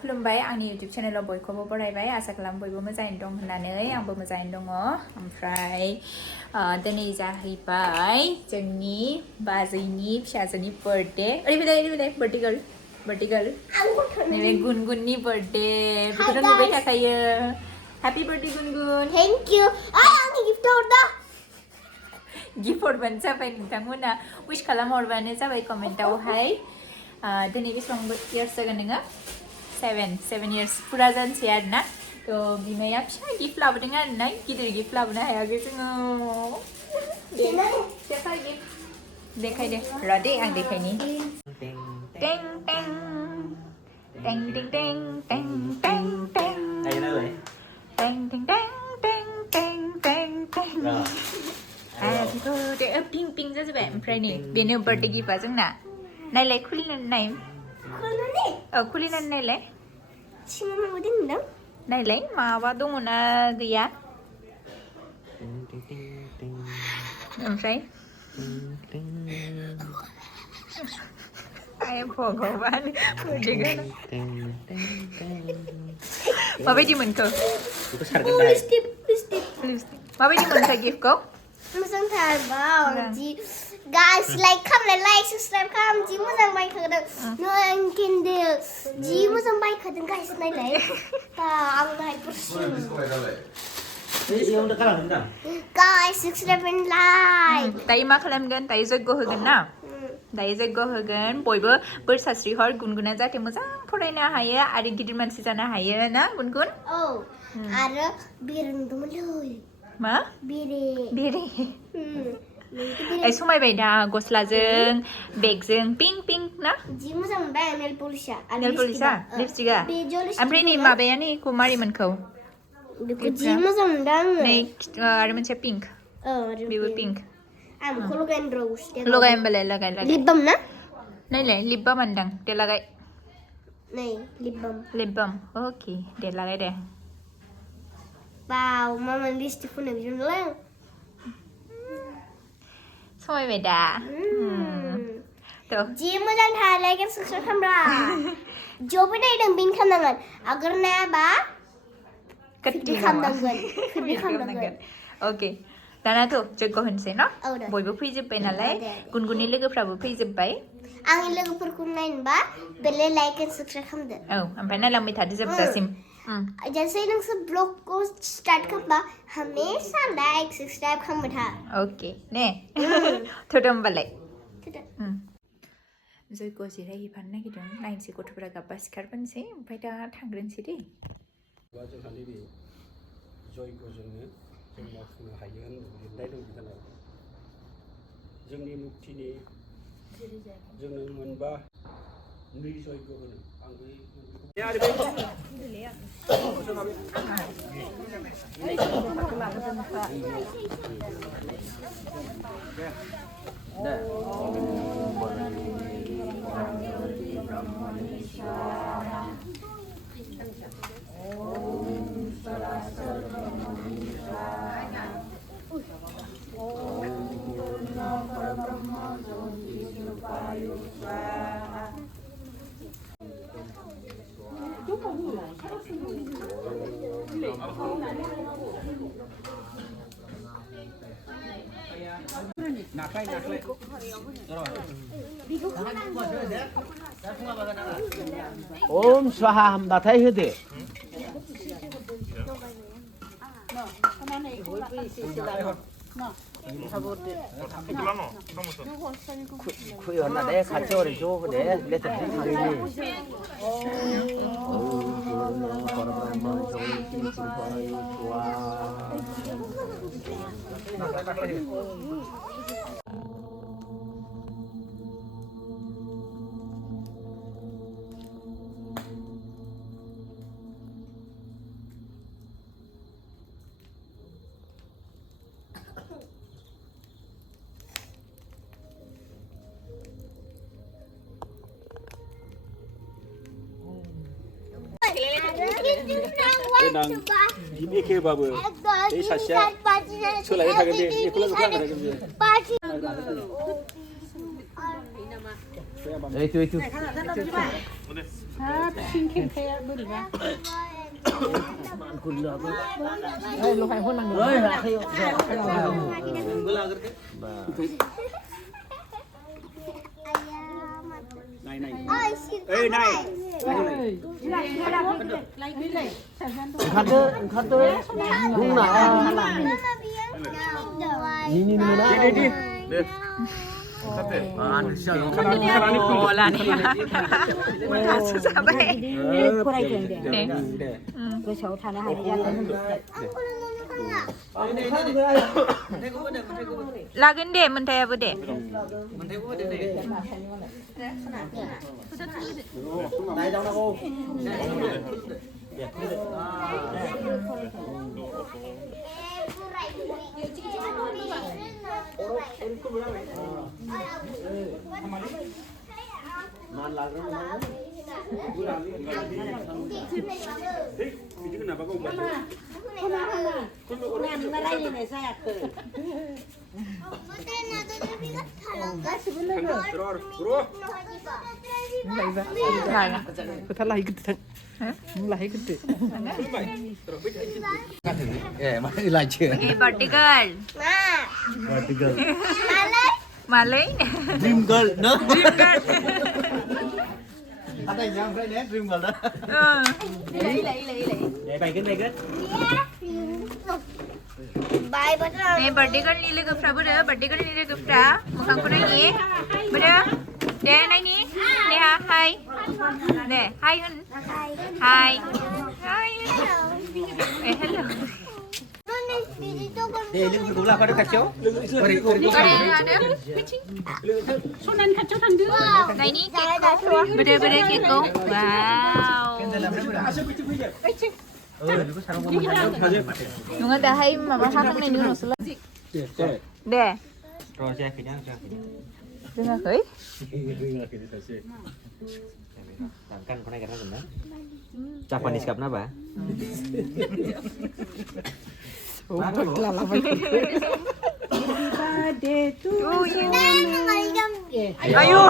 खुलुमबाय आंनि YouTube चेनेलाव बयखौबो बरायबाय आसा खालाम बयबो मोजाङैनो दं होननानै आंबो मोजाङैनो दङ ओमफ्राय दिनै जाहैबाय जोंनि बाजैनि फिसाजोनि बर्थडे ओरैबायदि बर्थडे गार्ल नैबे गुनगुननि बर्थडे बेखौथ' नुबाय थाखायो happy birthday Gungun thank you आंनि गिफ्ट हरदा गिफ्ट हरबानो जाबाय नोंथांमोना विश खालामहरबानो जाबाय कमेन्टावहाय दिनै बेसेबां इयार्स जागोन नोङो 7 years फुरा जानोसै आरोना थ' बिमाया फिसा गिफ्ट लाबोदों आरोना गिदिर गिफ्ट लाबोनो हायाखै जोङो देखाय दे र' दे आं देखायनि टें टें टें टें टें टें टें टें टें टें टें टें टें टें हैप्पी बर्थडे पिंक पिंक जाजोबबाय ओमफ्राय नै बेनो बर्थडे गिफ्टआ जोंना नायलाय खुलिनानै नाय खुलिनानै नायलाय सिङाव माबा दोनदों नायलाय माबा दङ ना गैया ओमफ्राय आय भगबान माबायदि मोनखो माबायदि मोनखो गिफ्टखौ मोजांथार बाव जि गाइस लाइक खालामलाय लाइक साबस्क्राइब खालाम जि मोजां बायखादों नों केन्डेल जि मोजां बायखादों गाइस नायलाय बा आं नायफोरसिम गाइस साबस्क्राइब एन्ड लाइक दायो मा खालामगोन दायो जग्य होगोन ना दायो जग्य होगोन बयबो बोर सास्रिहर गुनगुना जाहाथे मोजां फरायनो हायो आरो गिदिर मानसि जानो हायो ना गुनगुन औ आरो बेरेंदोंमोनलै मा बेरे ए समायबाय दा गस्लाजों बेगजों पिंक पिंक ना जि मोजां मोनबाय नेल पलिशआ लिपस्टिकआ ओमफ्राय नै माबाया नै इखौ मारै मोनखौ बेखौ जि मोजां मोनदों आङो नै आरो मोनसे पिंक बेबो पिंक आं बेखौ लगायनो रोंगौ लगाय होमबालाय लगाय लिप बाम ना नायलाय लिप बाम मोनदां दे लागाय नै लिप बाम अके दे लागाय दे बाव मामा लिपस्टिक फुननो बिदिनोलाय समायबाय दा जि मोजांथार लाइक एन्ड साबस्क्राइब खालामब्रा जबो नायदों बिन खालामनांगोन आगोर नायाबा खिथि खालामनांगोन अके दानाथ' जग्य होनसै ना बयबो फैजोब्बाय नालाय गुनगुननि लोगोफ्राबो फैजोब्बाय आंनि लोगोफोरखौ नायनोबा बेले लाइक एन्ड साबस्क्राइब खालामदो औ ओमफ्राय नायलांबाय थादो जोबजासिम जैसे नोंसोर ब्लग को स्टार्ट खालामबा हमेशा लाइक सब्सक्राइब खालामबाय था अके ने थ'दो होमबालाय जग्य जिरायहैफानो नागिरदों नायनोसै गथ'फोरा गाबबा सिखारबोनोसै ओमफ्राय दा थांग्रोनोसै दे जोंहा नैबे जयग'जोंनो जों मावफुंनो हायो लिरनाय दं बिधानाव जोंनि मुक्तिनि जोंनो मोनबा नै जयग' होनो आं बे ओम स्वाहा होनबाथाय होदो खुयहरनानै खाथियाव ओरै ज' होदे लेथेर देनां गिबि एखेबाबो बे सासेया सोलायबाय थागोन दे बेखौ लोगो खालामबाय थागोन बेयो এইটো này ê này khát đúng là đi đi ăn sao 오 라니 다 수사배 네 라근데 문태야 부대 này đâu đâu 라이 mà lại chưa 이 버티걸 말레이 dream girl nữa 드림걸 anh này nhang phải nét dream girl đó để bày cái Bye bye. 네 버티걸 리르급프라 부르 버티걸 리르급프라 무강쿠 나이 부르 네 나이니 네 하이 네 하이 훈 하이 하이 에 헬로 để lưng cũng là có được các cháu 거래 하는 손안 갖춰 당근. 나이니 깨꼬 부르 깨꼬 와우 누가 다 하이 마마 하는 메뉴 넣었어 네 rồi xe kỹ năng 누가 거의 kan kau naik kerana benar cak panis kap napa 아유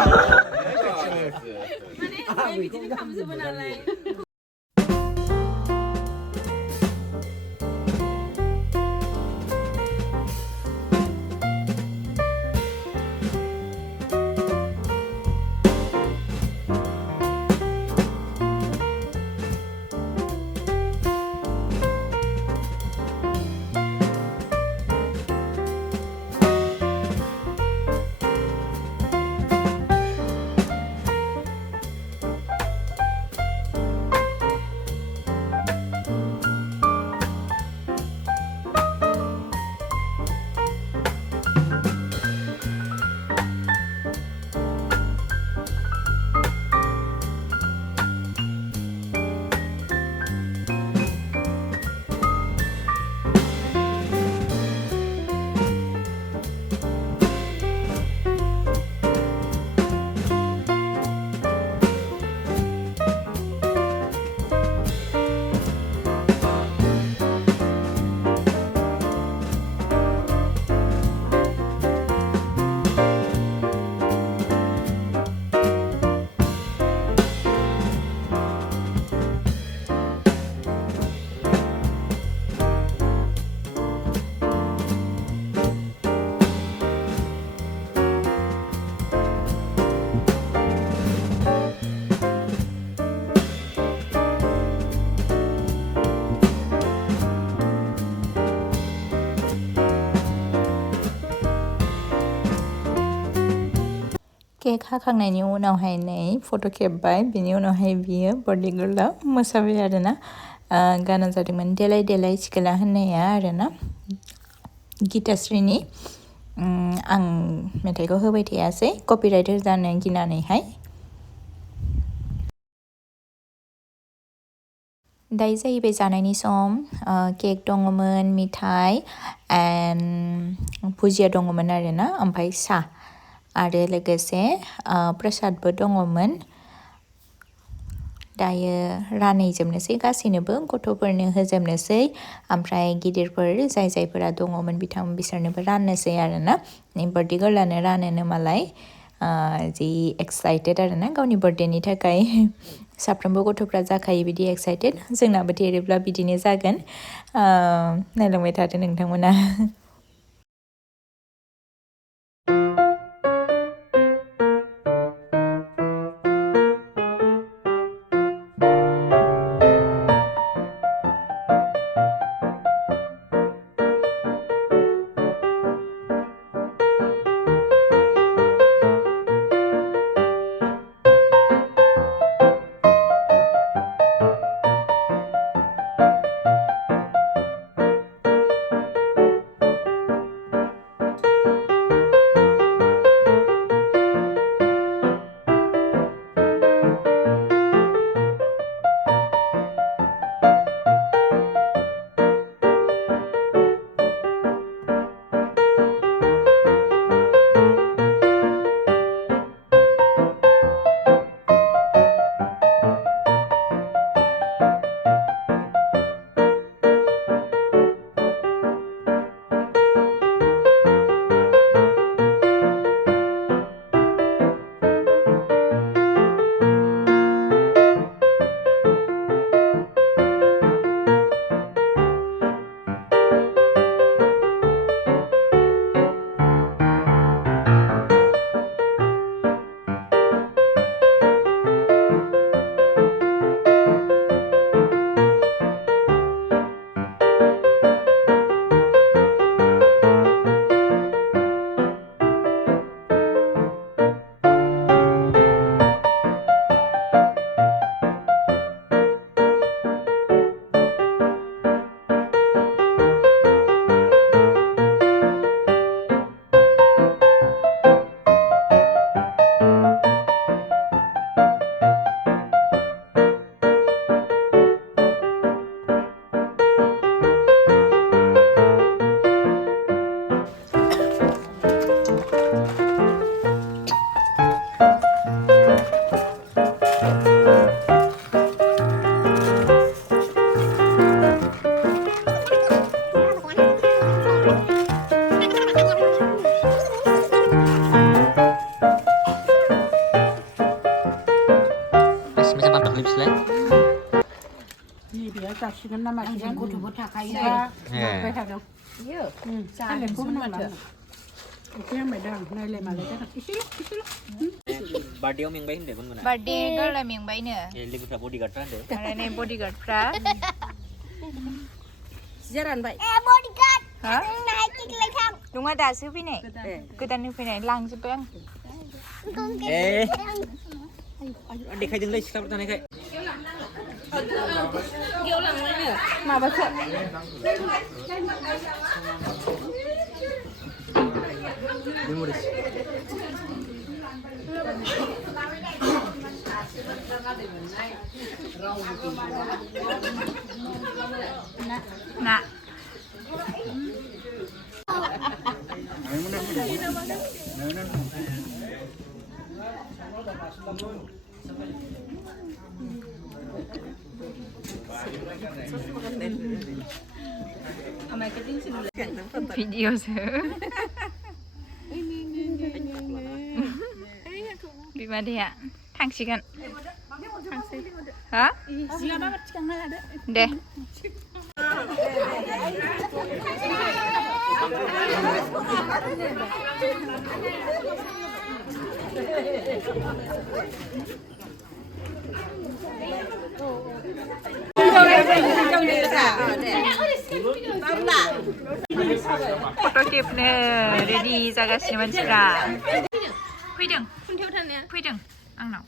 cake हाखांनायनि उनावहाय नै फट' खेबबाय बिनि उनावहाय बियो birthday गार्लआ मोसाबाय आरोना गाना जादोंमोन देलाय देलाय सिखोला होननाया आरोना गीताश्रीनि आं मेथाइखौ होबाय थायासै कपिराइट जानो गिनानैहाय दायो जाहैबाय जानायनि सम केक दङमोन मिथाइ एन्ड भुजिया दङमोन आरोना ओमफ्राय साहा आरो लोगोसे प्रसादबो दङमोन दायो रानहैजोबनोसै गासैनोबो गथ'फोरनो होजोबनोसै ओमफ्राय गिदिरफोर जायफोरा दङमोन बिसोरनोबो राननोसै आरोना बर्थडे गार्लआनो रानोनो मालाय जि एक्साइटेड आरोना गावनि बर्थडेनि थाखाय साफ्रोमबो गथ'फ्रा जाखायो बिदि एक्साइटेड जोंनाबो देरोब्ला बिदिनो जागोन नायलांबाय थादो नोंथांमोना जासिगोन ना मासिगोन गथ'फोर थाखायो नायबाय थादों थालिरखौबो नामा एसे हामबाय दां नायलाय मालाय जादों एसेल' बार्थडेआव मेंबाय होनदों गुनगुना बार्थडे गारला मेंबायनो लोगोफ्रा बडिगार्डफ्रा होनदों आरो नै बडिगार्डफ्रा जिया रानबाय बडिगार्ड हा नाय केक थां नङा दासो फैनाय गोदान होफैनाय लांजोब्बाय आं देखायदोंलै सिख्लाफोर थानायखाय माबासो ना भिडिअसो बिमादैया थांसिगोन हा दे फट' खेबनो रेडि जागासिनो मानसिफ्रा फैदों फैदों आंनाव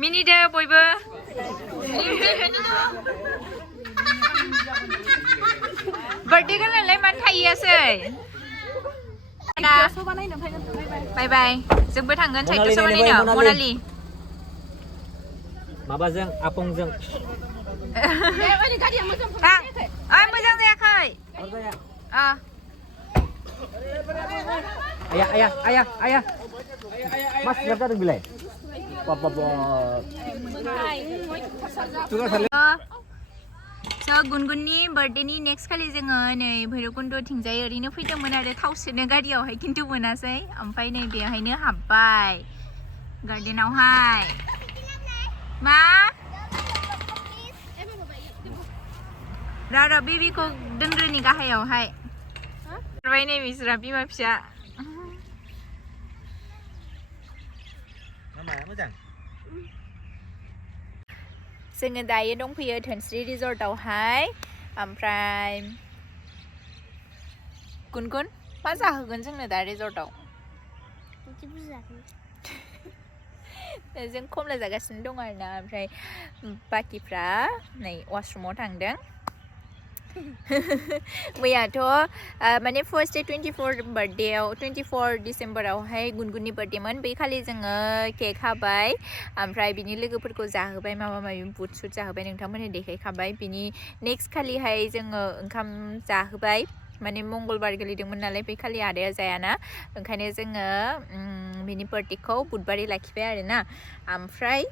मिनिदो बयबो बार्थडे गाननानैलाय मानो थाहैयासै बाय बाय जोंबो थांगोन साहित्य सभा नायनो मनालि माबाजों आपंजों थां ओइ मोजां जायाखै ayah mas siapa tuh bilai स' गुनगुननि बार्थडेनि नेक्स्ट खालि जोङो नै भैरबकुन्दथिंजाय ओरैनो फैदोंमोन आरो थाव सोनो गारियावहाय खिन्थु मोनासै ओमफ्राय नै बेवहायनो हाबबाय गार्डेनावहाय मा र' बेबिखौ दोनग्रोनि गाहायावहाय ओमफ्राय नै बिसोरा बिमा फिसा मोजां जोङो दायो दंफैयो धोनस्रि रिजर्टआवहाय ओमफ्राय गुनगुन मा जाहोगोन जोंनो दा रिजर्टआव जों खमला जागासिनो दं आरोना ओमफ्राय बाकिफ्रा नै वाशरुमाव थांदों मैयाथ' माने फार्स्ट डे 24 बार्थडेआव 24 डिसेम्बरावहाय गुनगुननि बार्थडेमोन बै खालि जोङो केक हाबाय ओमफ्राय बिनि लोगोफोरखौ जाहोबाय माबा माबि बुट सुट जाहोबाय नोंथांमोनहा देखायखाबाय बिनि नेक्स्ट खालिहाय जोङो ओंखाम जाहोबाय माने मंगलबार गोलैदोंमोन नालाय बै खालि आदाया जायाना ओंखायनो जोङो बिनि बार्थडेखौ बुधबारै लाखिबाय आरोना ओमफ्राय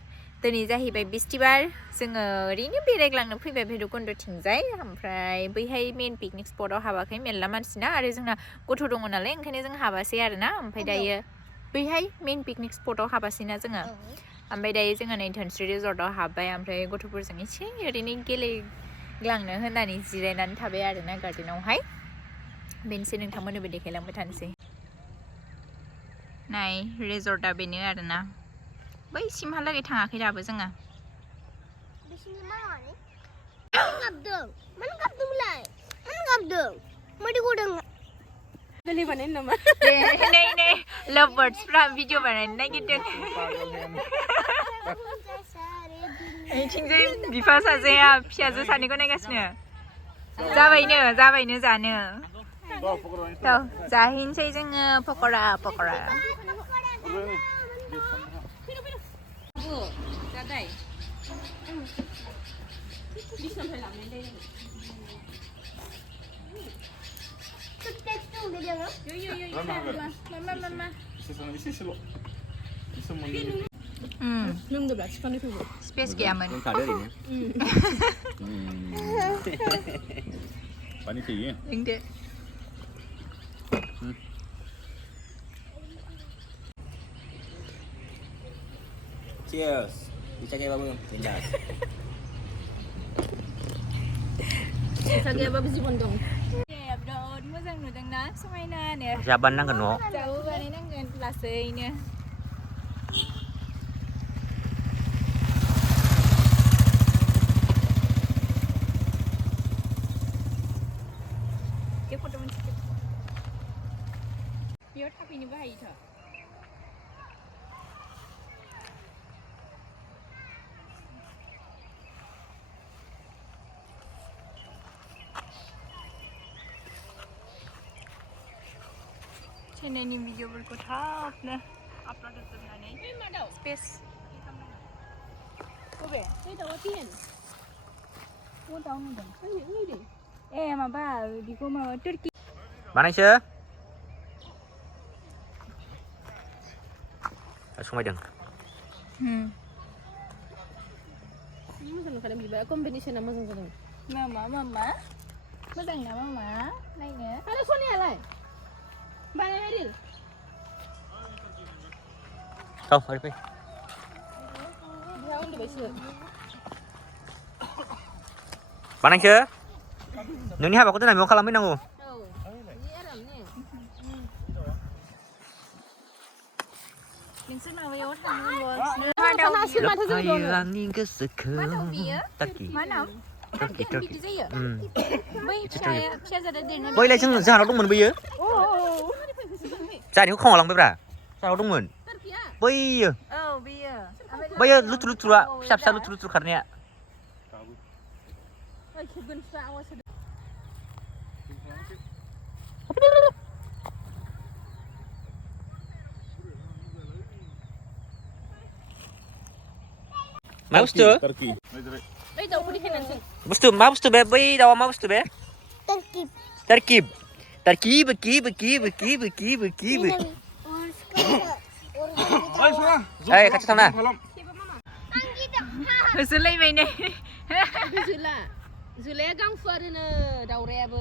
दिनै जाहैबाय बिस्थिबार जोङो ओरैनो बेरायग्लांनो फैबाय भैरबकुन्दथिंजाय ओमफ्राय बैहाय मेन पिकनिक स्पटआव हाबाखै मेरला मानसिना आरो जोंना गथ' दङ नालाय ओंखायनो जों हाबासै आरोना ओमफ्राय दायो बैहाय मेन पिकनिक स्पटआव हाबासैना जोङो ओमफ्राय दायो जोङो नै धोनस्रि रिजर्टआव हाबबाय ओमफ्राय गथ'फोरजों एसे ओरैनो गेलेग्लांनो होननानै जिरायनानै थाबाय आरोना गार्डेनावहाय बेनोसै नोंथांमोननोबो देखायलांबाय थानोसै नाय रिजर्टआ बेनो आरोना बैसिमहालागै थाङाखै दाबो जोङो नै लाभ बार्ड्सफ्रा भिडिअ बानायनो नागिरदों बिथिंजाय बिफा सासेया फिसाजो सानैखौ नायगासिनो जाबायनो जानो जाहैनोसै जोङो पक'रा स्पेस गैयामोन लोंदो cheers dicakai babu jelas जागायाबाबो जिबन दं बिराद मोजां नुदोंना समायनानो jaban नांगोन न' जाबो बानायनांगोन लासैनो बेयाव थाफैनोबो हायोथ' चेन्नाइनि भिडिअफोरखौ थाबनो आपल'ड होजोबनानै स्पेस बबे ए माबा बेखौ माबा तुर्की बानायसो समायदों मोजां नुखादों बिबारा कम्बिनेसना मोजां जादों मामा मोजां ना मामा नायनो आरो सनियालाय बानायनाय reel kau mari pergi dia uन्दुबायसो बानायसो नोंनि हाबाखौ दोननाय मायाव खालामहैनांगौ जि आरामनो नोंसोर माबायाव थांनांगौ आंनि गोसोखौ टार्कि मा नाम बिदि जायो बै फिसाजादा देरनाय बैलाय जोंहानाव दंमोन बैयो जाहानिखौ खावलांबायब्रा जोंहानाव दंमोन बैयो बैयो लुथुर लुथुरा फिसा लुथुर लुथुर खारनाया मा बुस्थु मा बुस्थु बे बै दाउआ मा बुस्थु बे तरकिब ओइ खाथियाव थांना होसोलायबाय नै जुले गांफोरनो दावरायाबो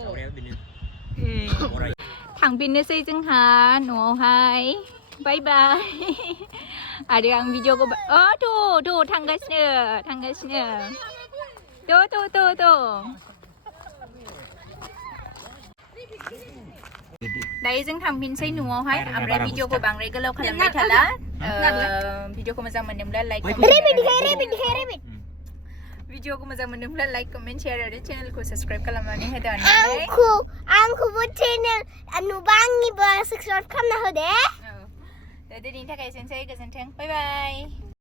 थांफिननोसै जोंहा न'आवहाय बाय बाय आरो आं भिडिअखौ थांगासिनो दायो जों थांफिनसै न'आवहाय ओमफ्राय भिडिअखौ बांद्राय गोलाव खालामबाय थाला भिडिअखौ मोजां मोनदोंब्ला लाइक भिडिअखौ मोजां मोनदोंब्ला लाइक कमेन्ट शेयार आरो चेनेलखौ साबस्क्राइब खालामनानै होदो आंखौबो चेनेल नुबा आंनिबो साबस्क्राइब खालामना होदे दिनैनि थाखाय एसेनोसै गोजोन्थों बाय बाय